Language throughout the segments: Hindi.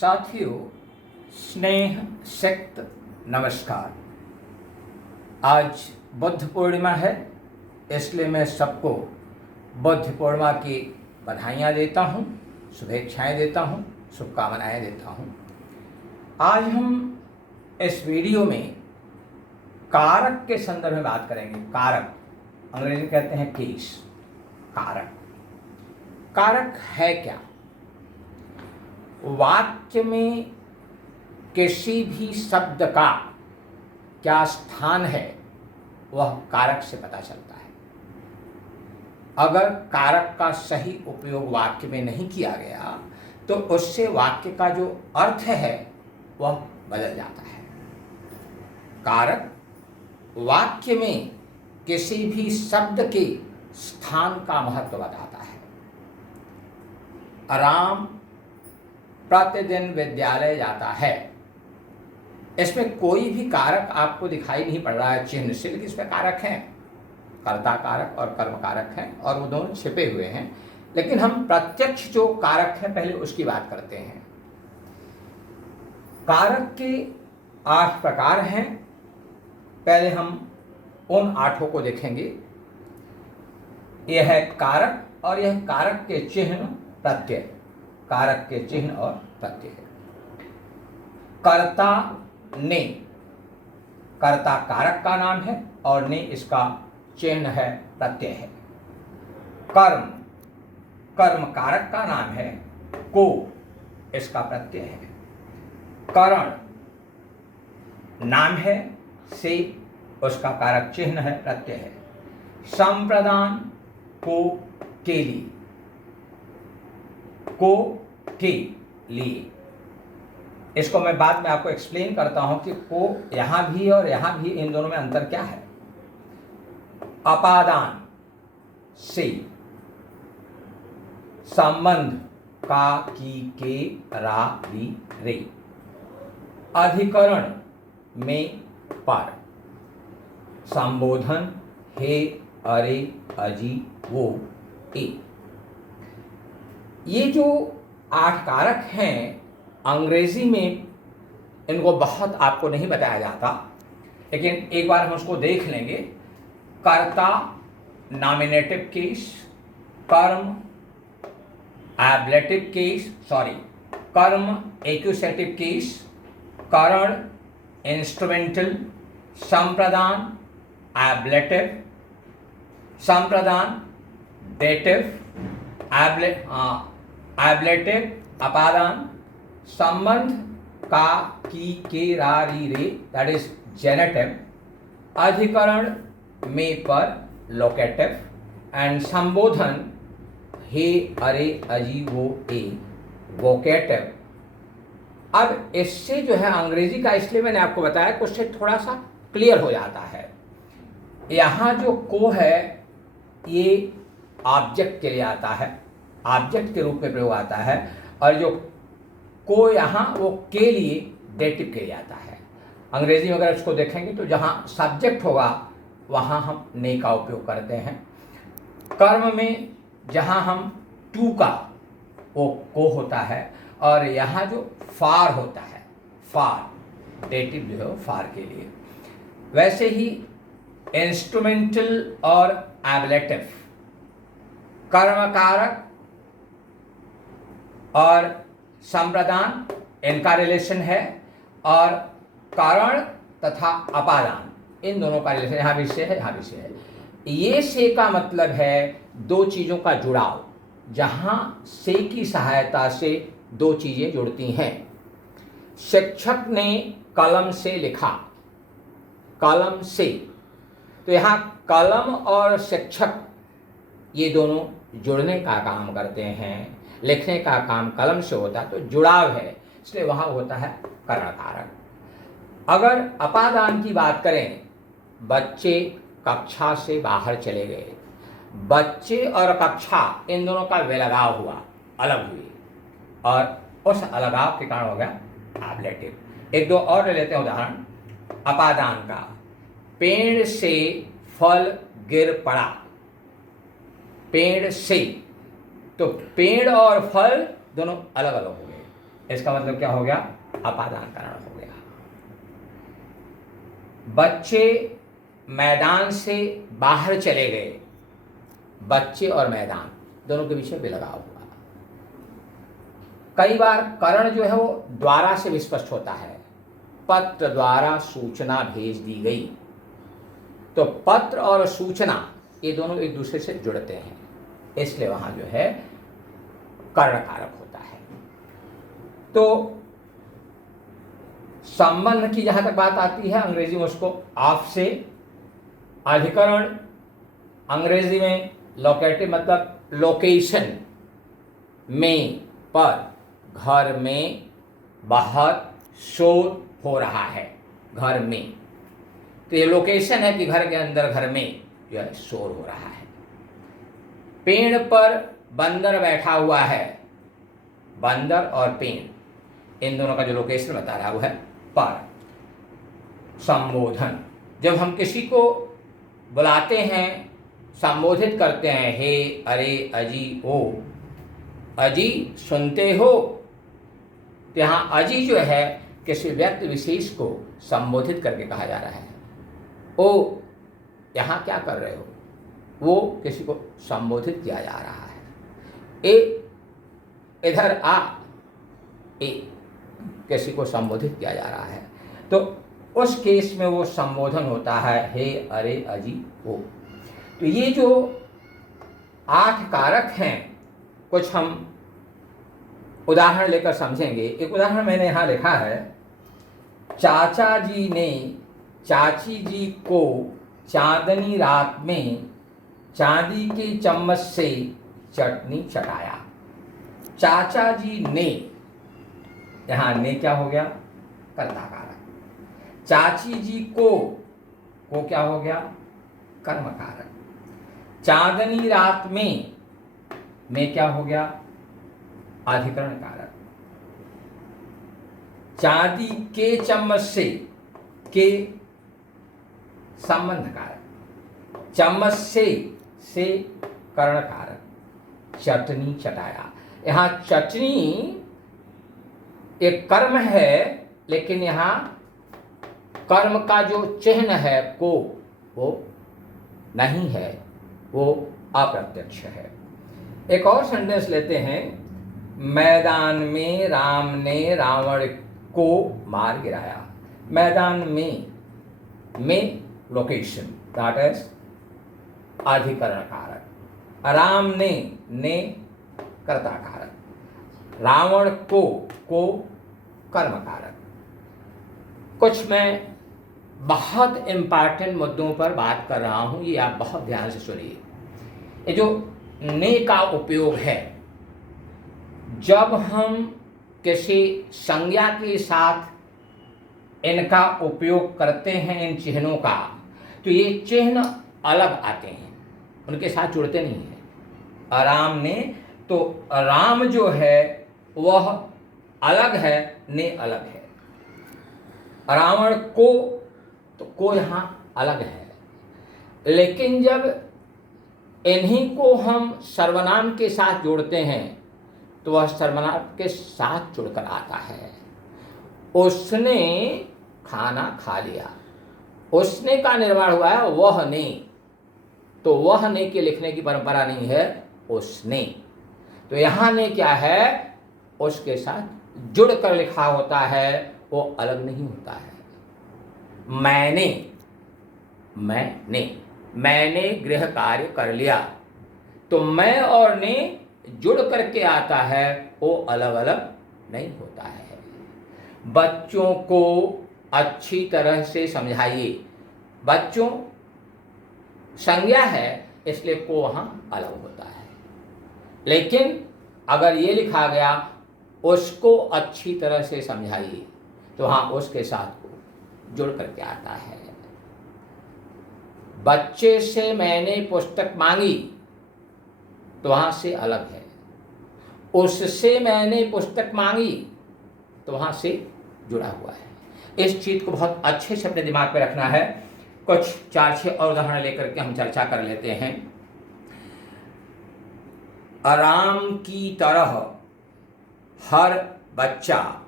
साथियों, स्नेह शक्त नमस्कार। आज बुद्ध पूर्णिमा है, इसलिए मैं सबको बुद्ध पूर्णिमा की बधाइयाँ देता हूँ, शुभेच्छाएँ देता हूँ, शुभकामनाएँ देता हूँ। आज हम इस वीडियो में कारक के संदर्भ में बात करेंगे। कारक, अंग्रेजी में कहते हैं केस। कारक, कारक है क्या? वाक्य में किसी भी शब्द का क्या स्थान है, वह कारक से पता चलता है। अगर कारक का सही उपयोग वाक्य में नहीं किया गया तो उससे वाक्य का जो अर्थ है वह बदल जाता है। कारक वाक्य में किसी भी शब्द के स्थान का महत्व बताता है। राम प्रतिदिन विद्यालय जाता है, इसमें कोई भी कारक आपको दिखाई नहीं पड़ रहा है चिन्ह से, लेकिन इसमें कारक हैं, कर्ता कारक और कर्म कारक हैं, और वो दोनों छिपे हुए हैं। लेकिन हम प्रत्यक्ष जो कारक है पहले उसकी बात करते हैं। कारक के 8 प्रकार हैं। पहले हम उन 8 को देखेंगे। यह है कारक और यह कारक के चिन्ह प्रत्यय, कारक के चिन्ह और प्रत्यय। कर्ता ने, कर्ता कारक का नाम है और ने इसका चिन्ह है, प्रत्यय है। कर्म, कर्म कारक का नाम है, को इसका प्रत्यय है। करण नाम है, से उसका कारक चिन्ह है, प्रत्यय है। संप्रदान, को के लिए, को के लिए। इसको मैं बाद में आपको एक्सप्लेन करता हूं कि को यहां भी और यहां भी, इन दोनों में अंतर क्या है। अपादान, से, संबंध, का की के रा री रे। अधिकरण में, पर। संबोधन, हे अरे अजी वो ए। ये जो 8 कारक हैं, अंग्रेजी में इनको बहुत आपको नहीं बताया जाता, लेकिन एक बार हम उसको देख लेंगे। कर्ता नॉमिनेटिव केस, कर्म एब्लेटिव केस, कर्म एक्यूसेटिव केस, करण इंस्ट्रूमेंटल, संप्रदान एब्लेटिव, संप्रदान डेटिव, एब्लेटिव अपादान, संबंध का की के रा री रे, दैट इज जेनेटिव, अधिकरण में, पर लोकेटिव, एंड संबोधन हे अरे अजी वो ए, वोकेटिव। अब इससे जो है अंग्रेजी का, इसलिए मैंने आपको बताया कि उससे थोड़ा सा क्लियर हो जाता है। यहाँ जो को है ये ऑब्जेक्ट के लिए आता है, ऑब्जेक्ट के रूप में प्रयोग आता है, और जो को यहाँ वो के लिए, डेटिव के लिए आता है। अंग्रेजी में अगर इसको देखेंगे तो जहाँ सब्जेक्ट होगा वहाँ हम ने का उपयोग करते हैं। कर्म में जहाँ हम टू का, वो को होता है, और यहाँ जो फार होता है, फार, डेटिव जो है फार के लिए। वैसे ही इंस्ट्रूमेंटल और एब्लेटिव, कर्मकारक और संप्रदान, इनका रिलेशन है, और कारण तथा अपादान, इन दोनों का रिलेशन, यहाँ भी से है, यहाँ भी से है। ये से का मतलब है 2 चीज़ों का जुड़ाव, जहाँ से की सहायता से 2 चीज़ें जुड़ती हैं। शिक्षक ने कलम से लिखा, कलम से, तो यहाँ कलम और शिक्षक ये दोनों जुड़ने का काम करते हैं, लिखने का काम कलम से होता है, तो जुड़ाव है, इसलिए वहाँ होता है करण कारक। अगर अपादान की बात करें, बच्चे कक्षा से बाहर चले गए, बच्चे और कक्षा इन दोनों का विलगाव हुआ, अलग हुई, और उस अलगाव के कारण हो गया एब्लेटिव। 1-2 और ले लेते हैं उदाहरण अपादान का। पेड़ से फल गिर पड़ा, पेड़ से, तो पेड़ और फल दोनों अलग अलग हो गए। इसका मतलब क्या हो गया? अपादान कारण हो गया। बच्चे मैदान से बाहर चले गए। बच्चे और मैदान दोनों के बीच में भी लगाव हुआ। कई बार करण जो है वो द्वारा से भी स्पष्ट होता है। पत्र द्वारा सूचना भेज दी गई, तो पत्र और सूचना ये दोनों एक दूसरे से जुड़ते हैं, इसलिए वहां जो है कर्ण कारक होता है। तो संबंध की जहां तक बात आती है, अंग्रेजी में उसको ऑफ से, अधिकरण अंग्रेजी में लोकेटिव मतलब लोकेशन में, पर, घर में, बाहर शोर हो रहा है, घर में, तो ये लोकेशन है कि घर के अंदर, घर में जो है शोर हो रहा है। पेड़ पर बंदर बैठा हुआ है। बंदर और पेड़ इन दोनों का जो लोकेशन बता रहा है वो है पर। संबोधन, जब हम किसी को बुलाते हैं, संबोधित करते हैं, हे, अरे, अजी, ओ, अजी सुनते हो, तो यहाँ अजी जो है किसी व्यक्ति विशेष को संबोधित करके कहा जा रहा है। ओ, यहाँ क्या कर रहे हो, वो किसी को संबोधित किया जा रहा है। ए, इधर आ, ए किसी को संबोधित किया जा रहा है, तो उस केस में वो संबोधन होता है, हे, अरे, अजी, ओ। तो ये जो 8 कारक हैं, कुछ हम उदाहरण लेकर समझेंगे। एक उदाहरण मैंने यहाँ लिखा है, चाचा जी ने चाची जी को चांदनी रात में चांदी के चम्मच से चटनी चटाया। चाचा जी ने, यहाँ ने क्या हो गया? कर्ता कारक। चाची जी को क्या हो गया? कर्म कारक। चांदनी रात में क्या हो गया? अधिकरण कारक। चांदी के चम्मच से, के संबंध कारक। चम्मच से कर्ण कारक। चटनी चटाया, यहाँ चटनी एक कर्म है, लेकिन यहाँ कर्म का जो चिन्ह है को, वो नहीं है, वो अप्रत्यक्ष है। एक और सेंटेंस लेते हैं, मैदान में राम ने रावण को मार गिराया। मैदान में लोकेशन, दैट इज अधिकरण कारक। राम ने कर्ता कारक। रावण को कर्म कारक। कुछ मैं बहुत इंपॉर्टेंट मुद्दों पर बात कर रहा हूं, ये आप बहुत ध्यान से सुनिए। ये जो ने का उपयोग है, जब हम किसी संज्ञा के साथ इनका उपयोग करते हैं, इन चिन्हों का, तो ये चिन्ह अलग आते हैं, उनके साथ जुड़ते नहीं हैं। राम ने, तो राम जो है वह अलग है, ने अलग है। रावण को, तो को यहाँ अलग है। लेकिन जब इन्हीं को हम सर्वनाम के साथ जोड़ते हैं, तो वह सर्वनाम के साथ जुड़कर आता है। उसने खाना खा लिया, उसने का निर्माण हुआ है वह ने, तो वह ने के लिखने की परंपरा नहीं है, उसने। तो यहाँ ने क्या है? उसके साथ जुड़कर लिखा होता है, वो अलग नहीं होता है। मैंने गृह कार्य कर लिया, तो मैं और ने जुड़ करके आता है, वो अलग अलग नहीं होता है। बच्चों को अच्छी तरह से समझाइए। बच्चों संज्ञा है, इसलिए को वहां अलग होता है। लेकिन अगर ये लिखा गया उसको अच्छी तरह से समझाइए, तो वहां उसके साथ को जुड़ करके आता है। बच्चे से मैंने पुस्तक मांगी, तो वहां से अलग है। उससे मैंने पुस्तक मांगी, तो वहां से जुड़ा हुआ है। इस चीज को बहुत अच्छे से अपने दिमाग में रखना है। कुछ 4-6 और उदाहरण लेकर के हम चर्चा कर लेते हैं। आराम की तरह हर बच्चा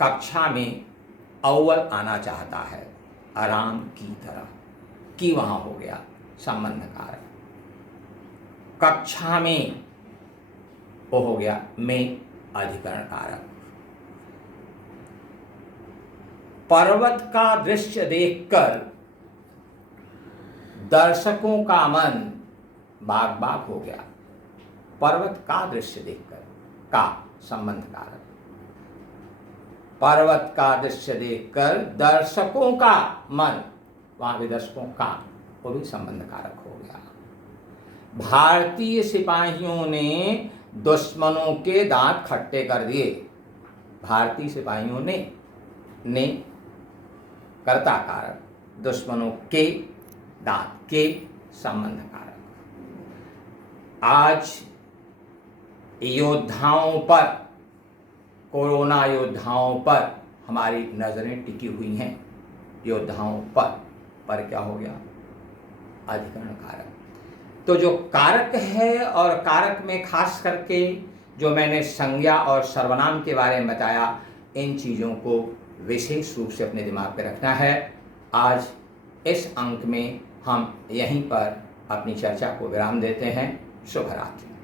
कक्षा में अव्वल आना चाहता है, आराम की तरह, की वहाँ हो गया संबंध कारक। कक्षा में वो हो गया में अधिकरण कारक। पर्वत का दृश्य देखकर दर्शकों का मन बाग बाग हो गया। पर्वत का दृश्य देखकर, का संबंध कारक। पर्वत का दृश्य देखकर दर्शकों का मन, वहां भी दर्शकों का, वो भी संबंध कारक हो गया। भारतीय सिपाहियों ने दुश्मनों के दांत खट्टे कर दिए। भारतीय सिपाहियों ने कर्ता कारक, दुश्मनों के दांत, के संबंध कारक। आज योद्धाओं पर, कोरोना योद्धाओं पर हमारी नजरें टिकी हुई हैं। योद्धाओं पर क्या हो गया? अधिकरण कारक। तो जो कारक है, और कारक में खास करके जो मैंने संज्ञा और सर्वनाम के बारे में बताया, इन चीज़ों को विशेष रूप से अपने दिमाग में रखना है। आज इस अंक में हम यहीं पर अपनी चर्चा को विराम देते हैं। शुभ रात्रि।